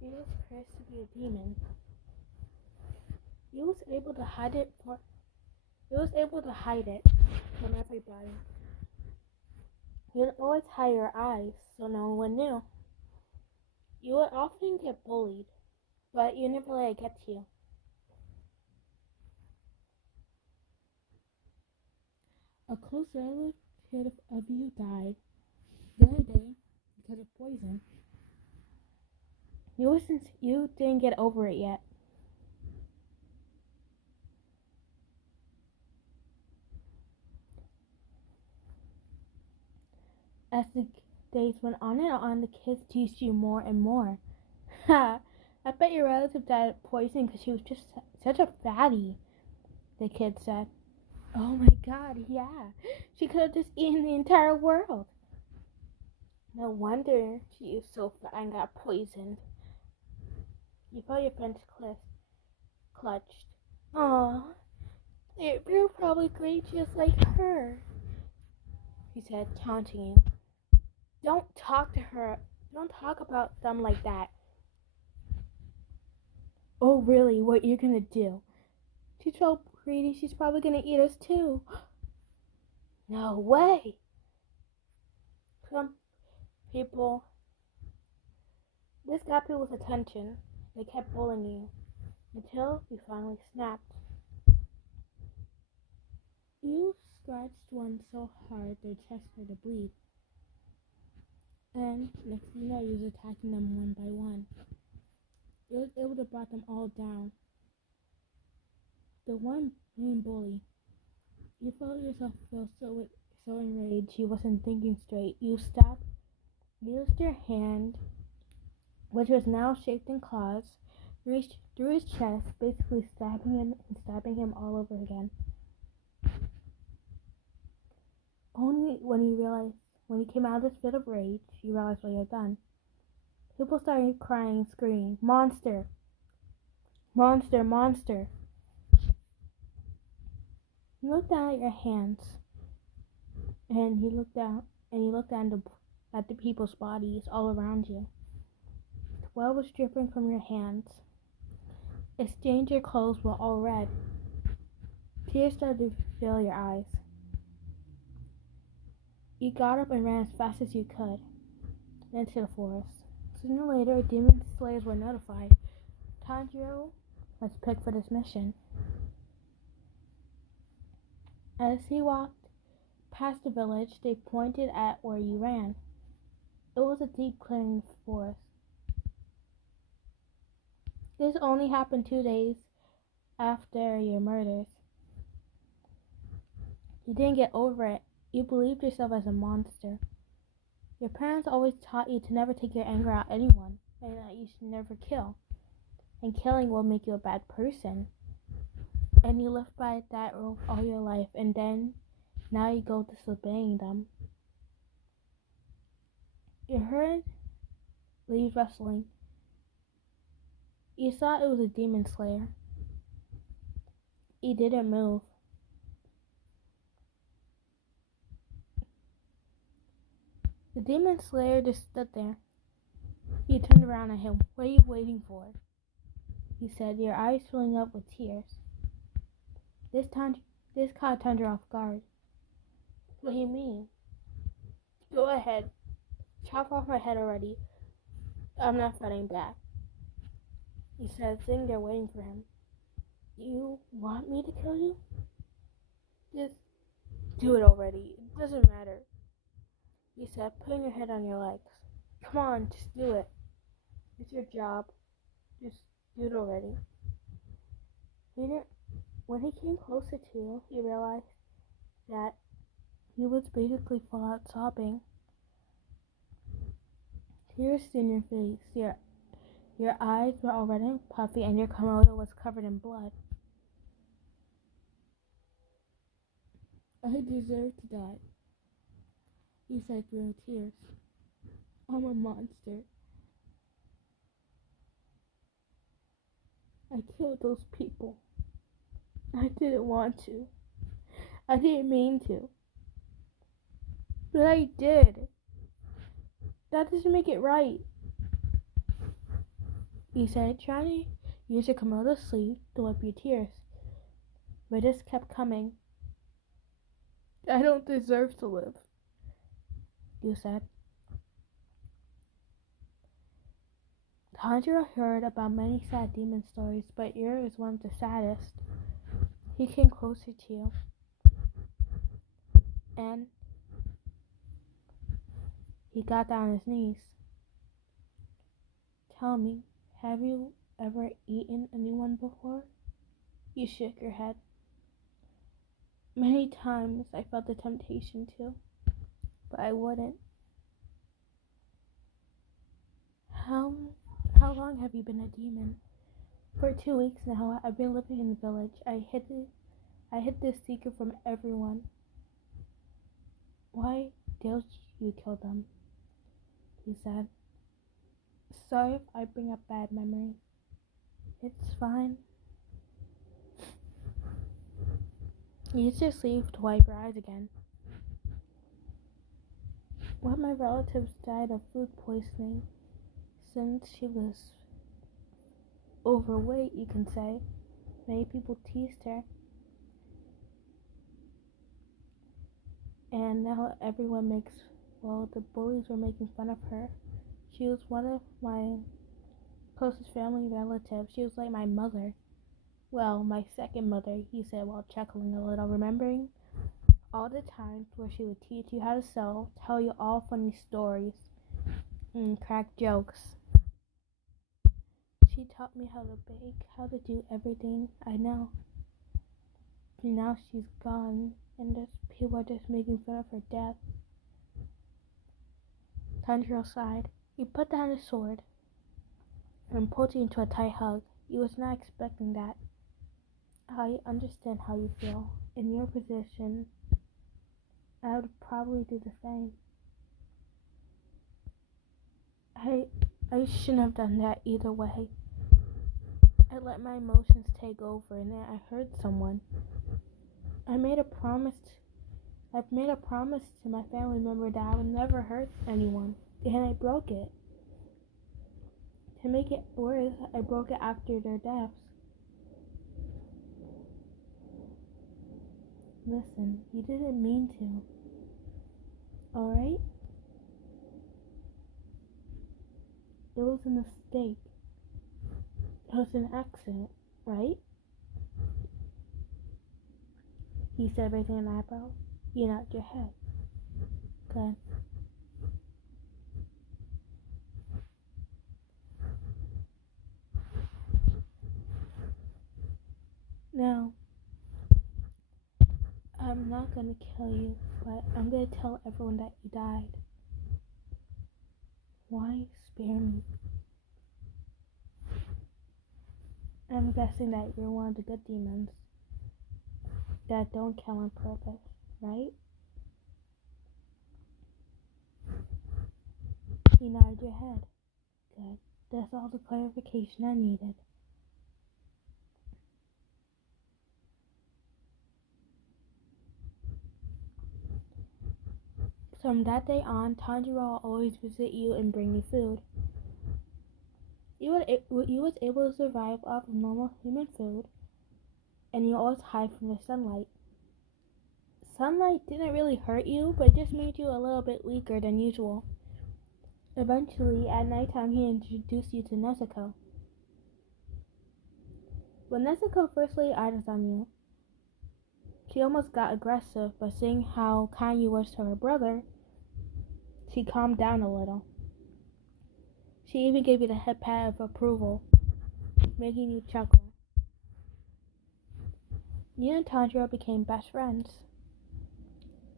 He was cursed to be a demon. He was able to hide it from everybody. He would always hide your eyes so no one knew. You would often get bullied, but you never let it get to you. A close relative of you died the other day because of poison. You didn't get over it yet. As the days went on, the kids teased you more and more. Ha! I bet your relative died of poison because she was just such a fatty, the kid said. Oh my god, yeah. She could have just eaten the entire world. No wonder she was so fat and got poisoned. You felt your friend's clutched. Aw, you're probably great just like her, he said, taunting you. Don't talk to her. Don't talk about them like that. Oh, really? What you're gonna do? She's so pretty, she's probably gonna eat us too. No way. Some people, this got people's attention. They kept bullying you until you finally snapped. You scratched one so hard their chest started to bleed. And next thing you know, you was attacking them one by one. You was able to brought them all down. The one main bully, you felt yourself feel so enraged you wasn't thinking straight. You used your hand, which was now shaped in claws, reached through his chest, basically stabbing him all over again. Only when you came out of this fit of rage, you realized what you had done. People started crying, screaming, "Monster! Monster! Monster!" You looked down at your hands, and you looked down at the people's bodies all around you. Blood was dripping from your hands. It stained your clothes were all red. Tears started to fill your eyes. You got up and ran as fast as you could into the forest. Sooner or later, demon slayers were notified. Tanjiro was picked for this mission. As he walked past the village, they pointed at where you ran. It was a deep clearing in the forest. This only happened 2 days after your murders. You didn't get over it. You believed yourself as a monster. Your parents always taught you to never take your anger out on anyone, and that you should never kill. And killing will make you a bad person. And you lived by that rule all your life, and then now you go disobeying them. You heard leaves rustling. You saw it was a demon slayer. He didn't move. The demon slayer just stood there. You turned around at him. "What are you waiting for?" he said, your eyes filling up with tears. This caught Tanjiro off guard. "What do you mean?" "Go ahead. Chop off my head already. I'm not fighting back," he said, sitting there waiting for him. "You want me to kill you? Just do it already. It doesn't matter," he said, putting your head on your legs. "Come on, just do it. It's your job. Just do it already." When he came closer to you, he realized that he was basically full out sobbing. Tears in your face. Your eyes were all red and puffy, and your kimono was covered in blood. "I deserve to die," he said through tears. "I'm a monster. I killed those people. I didn't want to. I didn't mean to. But I did. That doesn't make it right." You said, trying to use your Komodo sleeve to wipe your tears, but it just kept coming. I don't deserve to live, you said. Tanjiro heard about many sad demon stories, but yours is one of the saddest. He came closer to you, and he got down on his knees. Tell me, have you ever eaten anyone before? You shook your head. Many times I felt the temptation to, but I wouldn't. How long have you been a demon? For 2 weeks now, I've been living in the village. I hid this secret from everyone. Why did you kill them? He said. Sorry if I bring up bad memories. It's fine. Use your sleeve to wipe your eyes again. One of my relatives died of food poisoning. Since she was overweight, you can say, many people teased her. And now everyone the bullies were making fun of her. She was one of my closest family relatives. She was like my mother. Well, my second mother, he said while chuckling a little, remembering all the times where she would teach you how to sew, tell you all funny stories, and crack jokes. She taught me how to bake, how to do everything I know. And now she's gone, and people are just making fun of her death. Tanjiro sighed. He put down his sword and pulled you into a tight hug. He was not expecting that. I understand how you feel. In your position, I would probably do the same. I shouldn't have done that either way. I let my emotions take over, and then I hurt someone. I've made a promise to my family member that I would never hurt anyone, and I broke it. To make it worse, I broke it after their deaths. Listen, you didn't mean to. Alright? It was a mistake. It was an accident, right? He said, raising an eyebrow. You nodded your head. Good. Now, I'm not gonna kill you, but I'm gonna tell everyone that you died. Why spare me? I'm guessing that you're one of the good demons that don't kill on purpose, right? You nodded your head. Good. That's all the clarification I needed. From that day on, Tanjiro will always visit you and bring you food. You was able to survive off of normal human food, and you always hide from the sunlight. Sunlight didn't really hurt you, but just made you a little bit weaker than usual. Eventually, at nighttime, he introduced you to Nezuko. When Nezuko first laid eyes on you, she almost got aggressive, but seeing how kind you were to her brother, she calmed down a little. She even gave you the head pat of approval, making you chuckle. You and Tanjiro became best friends.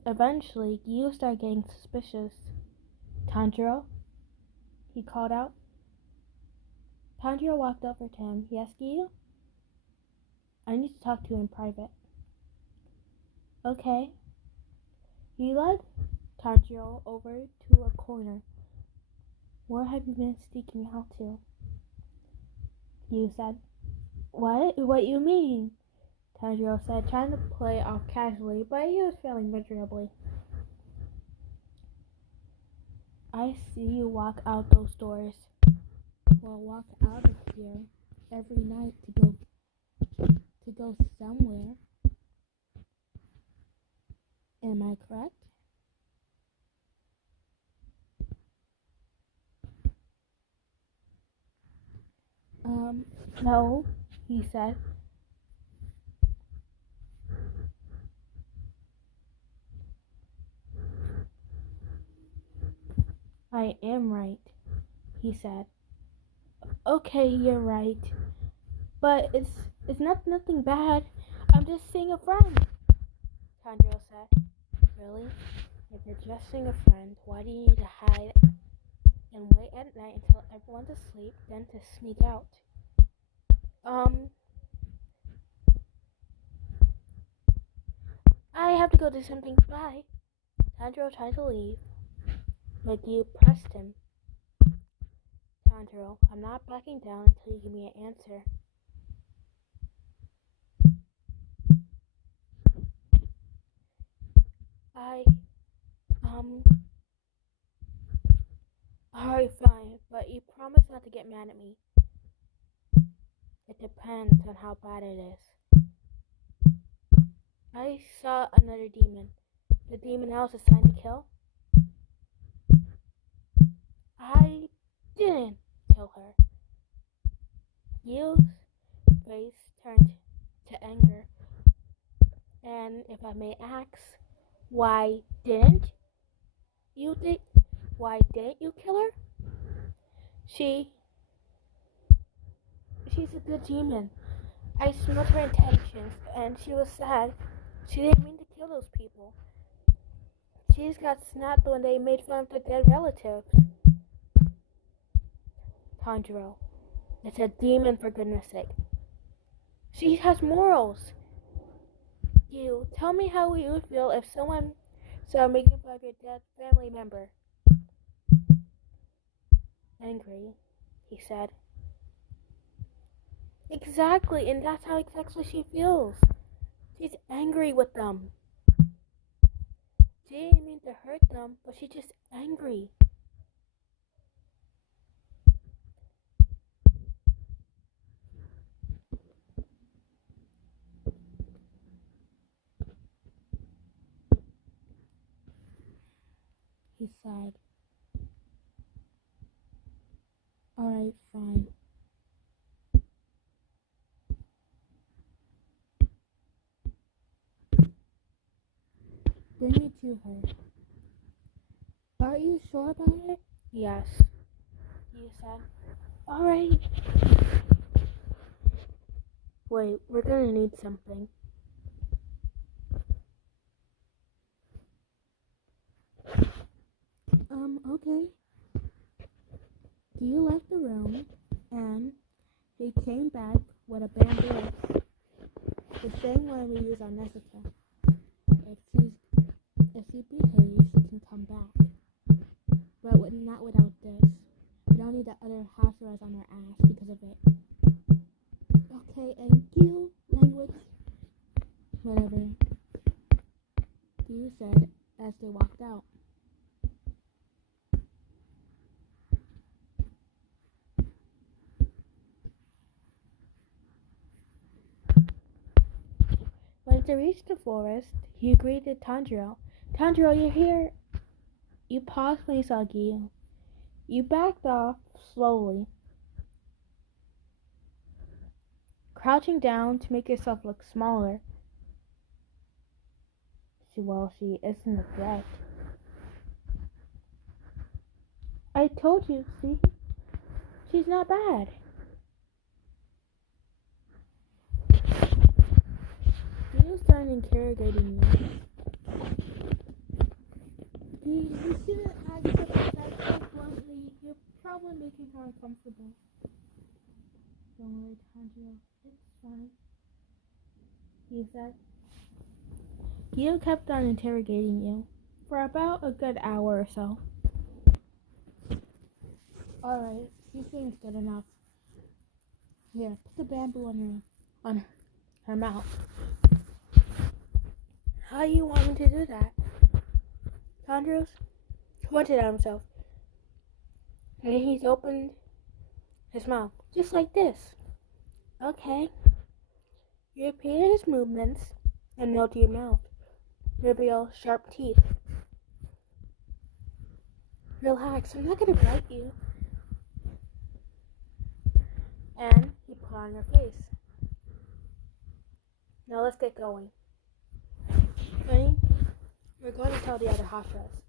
Eventually, you started getting suspicious. Tanjiro? He called out. Tanjiro walked over to him. Yes, you? I need to talk to you in private. Okay. He led Tanjiro over to a corner. Where have you been sneaking out to? You said. What? What you mean? Tanjiro said, trying to play off casually, but he was failing miserably. I see you walk out those doors. will walk out of here every night to go somewhere. Am I correct? No, he said. I am right, he said. Okay, you're right. But it's nothing bad. I'm just seeing a friend, Tanjiro said. Really? If you're just seeing a friend, why do you need to hide and wait at night until everyone's asleep, then to sneak out? I have to go do something. Bye. Tanjiro tried to leave, but Gyu pressed him. Tanjiro, I'm not backing down until you give me an answer. Alright, fine, but you promise not to get mad at me. It depends on how bad it is. I saw another demon. The demon I was assigned to kill. I didn't kill her. Yu's face turned to anger. And if I may ask, why didn't you kill her? She's a good demon. I smelled her intentions, and she was sad. She didn't mean to kill those people. She just got snapped when they made fun of the dead relatives. Tanjiro, it's a demon, for goodness sake. She has morals. You, tell me how you would feel if someone started making fun of your dead family member. Angry, he said. Exactly, and that's how exactly she feels. She's angry with them. She didn't mean to hurt them, but she's just angry. He sighed. Alright, fine. Bring me to her. Are you sure about it? Yes, you said. Alright. Wait, we're gonna need something. Okay. You left the room, and he came back with a bamboo, the same one we use on Nessica. If she behaves, she can come back. But not without this. We don't need the other house arrest on her ass because of it. Okay, and you, language, whatever, you said as they walked out. When they reached the forest, he greeted Tanjiro. Tanjiro, you're here. You paused when you saw Gyu. You backed off slowly, crouching down to make yourself look smaller. She isn't a threat. I told you, see? She's not bad. Gyu started interrogating you. You shouldn't accept that so bluntly. You're probably making her uncomfortable. Don't worry, Tanjiro. It's fine, he said. Gyu kept on interrogating you for about a good hour or so. Alright, she seems good enough. Here, put the bamboo on her mouth. How you want me to do that? Tanjiro pointed at himself. And he's opened his mouth, just like this. Okay. You repeated his movements and note your mouth. Reveal sharp teeth. Relax, I'm not gonna bite you. And he put on your face. Now let's get going. Honey, we're going to tell the other Hashras.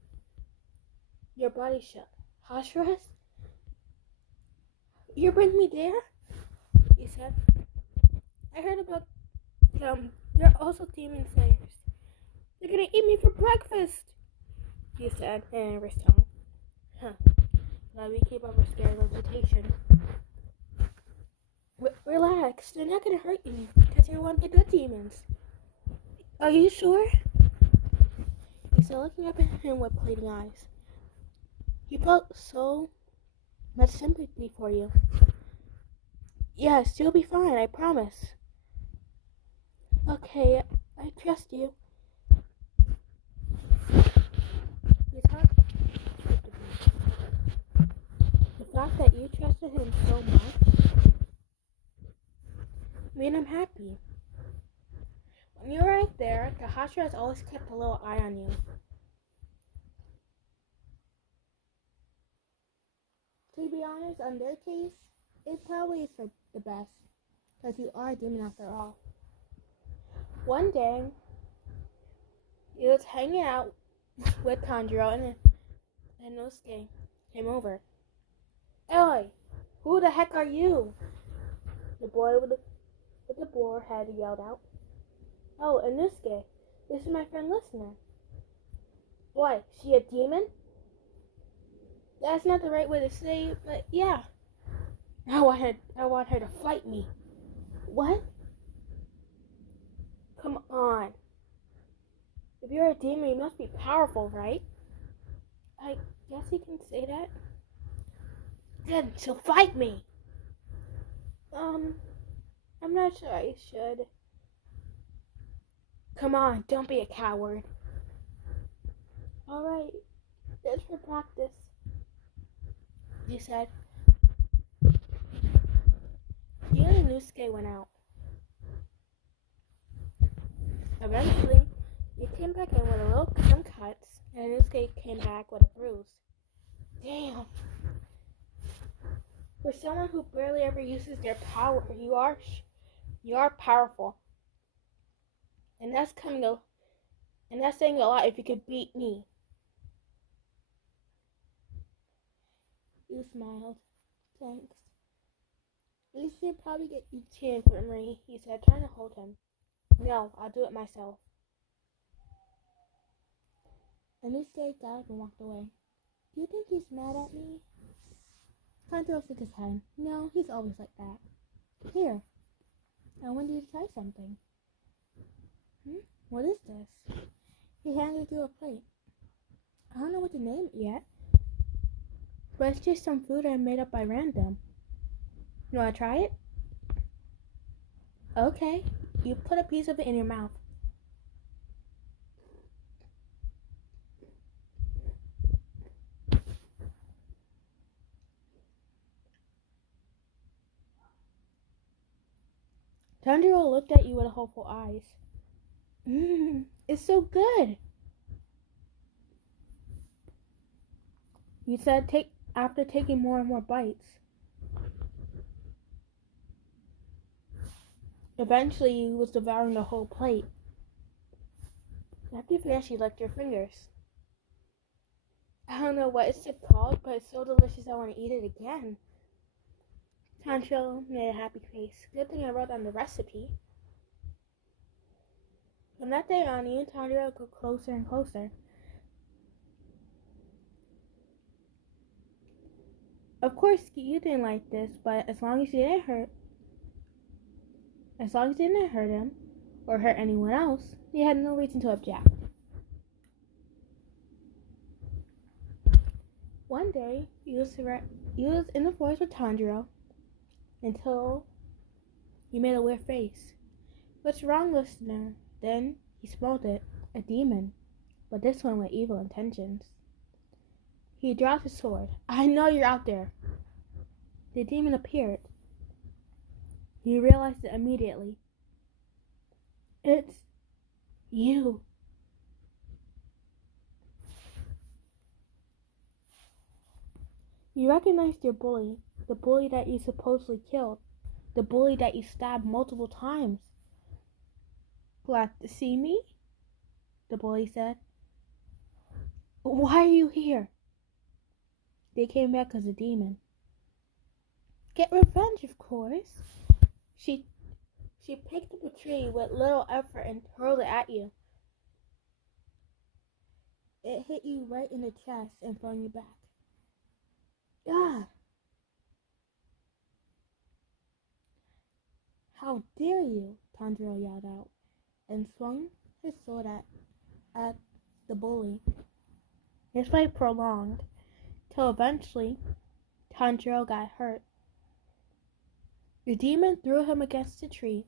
Your body shook. Hashras? You bring me there? He said. I heard about them. They're also demon slayers. They're gonna eat me for breakfast, he said in a nervous tone. Let me keep up a scared reputation. Relax, they're not gonna hurt you, because you're one of the good demons. Are you sure? He said, looking up at him with pleading eyes. He felt so much sympathy for you. Yes, you'll be fine, I promise. Okay, I trust you. His heart the fact that you trusted him so much made him happy. When you're right there, the Hashra has always kept a little eye on you. To be honest, on their case, it probably is for the best, because you are a demon after all. One day, he was hanging out with Tanjiro and Inosuke came over. Oi, who the heck are you? The boy with the boar head yelled out. Oh, Inosuke, this is my friend Listener. What, she a demon? That's not the right way to say it, but yeah. I want her to fight me. What? Come on. If you're a demon, you must be powerful, right? I guess you can say that. Then she'll fight me. I'm not sure I should. Come on, don't be a coward. Alright, just for practice, he said. You and Inosuke went out. Eventually, you came back in with some cuts, and Inosuke came back with a bruise. Damn. For someone who barely ever uses their power, you are powerful. And that's saying a lot if you could beat me. You smiled. Thanks. You should probably get you to the infirmary, he said, trying to hold him. No, I'll do it myself. Inosuke got up and walked away. Do you think he's mad at me? Tanjiro shook his head. No, he's always like that. Here, I want you to try something. What is this? He handed you a plate. I don't know what to name it yet, but it's just some food I made up by random. You want to try it? Okay. You put a piece of it in your mouth. Tanjiro looked at you with hopeful eyes. It's so good, you said after taking more and more bites. Eventually, you was devouring the whole plate. After you finished, you licked your fingers. I don't know what it's called, but it's so delicious I want to eat it again. Tanjiro made a happy face. Good thing I wrote down the recipe. From that day on, you and Tanjiro got closer and closer. Of course, you didn't like this, but as long as you didn't hurt him or hurt anyone else, you had no reason to object. One day, you was in the forest with Tanjiro until you made a weird face. What's wrong, Listener? Then he smelled it, a demon, but this one with evil intentions. He dropped his sword. I know you're out there. The demon appeared. He realized it immediately. It's you. You recognized your bully, the bully that you supposedly killed, the bully that you stabbed multiple times. Glad to see me? The bully said. Why are you here? They came back as a demon. Get revenge, of course. She picked up a tree with little effort and hurled it at you. It hit you right in the chest and flung you back. Ah! How dare you? Tanjiro yelled out, and swung his sword at the bully. His fight prolonged, till eventually Tanjiro got hurt. The demon threw him against a tree,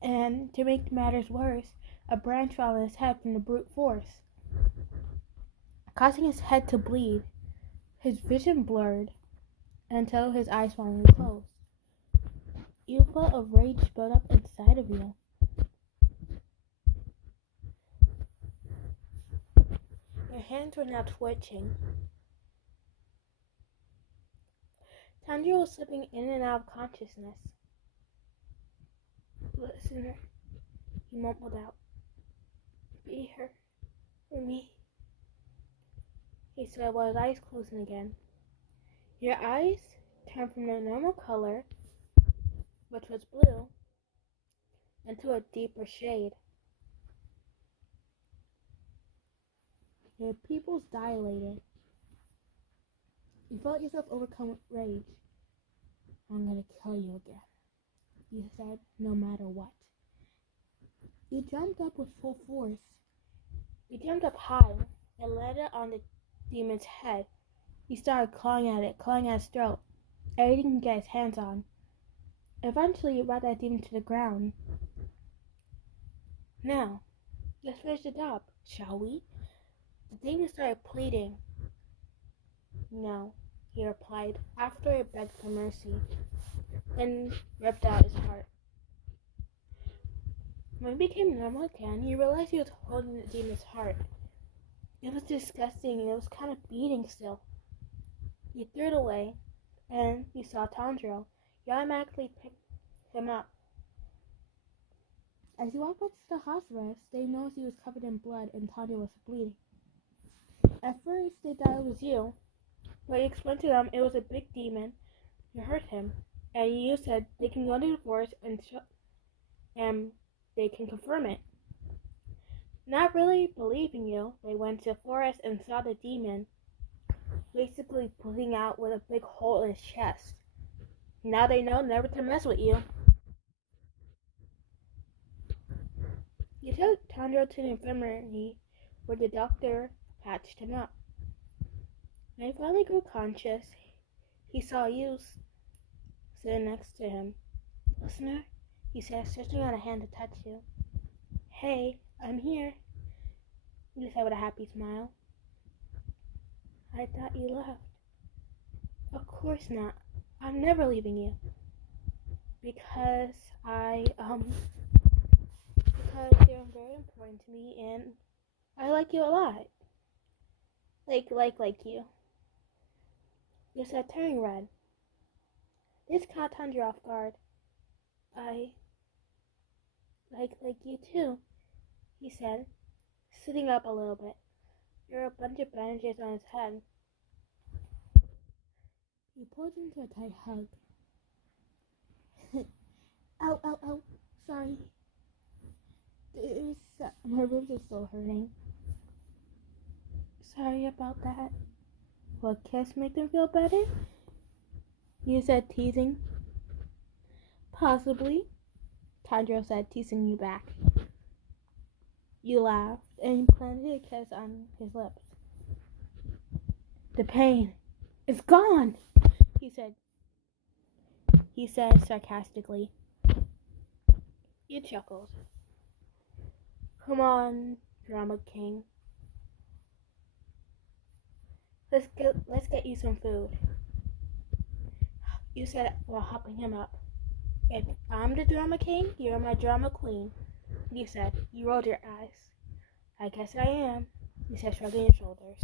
and to make matters worse, a branch fell on his head from the brute force, causing his head to bleed. His vision blurred until his eyes finally closed. You felt a rage build up inside of you. Your hands were now twitching. Tanjiro was slipping in and out of consciousness. Listener, he mumbled out. Be here for me, he said while his eyes closing again. Your eyes turned from their normal color, which was blue, into a deeper shade. Your pupils dilated. You felt yourself overcome with rage. I'm gonna kill you again, you said, no matter what. You jumped up with full force. You jumped up high and landed on the demon's head. He started clawing at its throat, everything he could get his hands on. Eventually, he brought that demon to the ground. Now, let's finish the job, shall we? The demon started pleading. No, he replied, after he begged for mercy, then ripped out his heart. When he became normal again, he realized he was holding the demon's heart. It was disgusting and it was kind of beating still. He threw it away, and he saw Tanjiro. He automatically picked him up. As he walked back to the house arrest, they noticed he was covered in blood and Tanjiro was bleeding. At first, they thought it was you, but he explained to them it was a big demon who hurt him, and you said they can go to the forest and they can confirm it. Not really believing you, they went to the forest and saw the demon basically bleeding out with a big hole in his chest. Now they know never to mess with you. You took Tanjiro to the infirmary where the doctor patched him up. When he finally grew conscious, he saw you sitting next to him. Listener, he said, stretching out a hand to touch you. Hey, I'm here, you said with a happy smile. I thought you left. Of course not. I'm never leaving you. Because you're very important to me and I like you a lot. Like you. You said, turning red. This caught Tanjiro off guard. I like you too, he said, sitting up a little bit. There were a bunch of bandages on his head. He pulled him into a tight hug. Ow, ow, ow. Sorry. My ribs are still hurting. Sorry about that. Will a kiss make them feel better? You said, teasing. Possibly, Tanjiro said, teasing you back. You laughed and planted a kiss on his lips. The pain is gone, he said sarcastically. You chuckled. Come on, Drama King. Let's get you some food. You said while helping him up. If I'm the drama king, you're my drama queen. You said. You rolled your eyes. I guess I am, he said, shrugging his shoulders.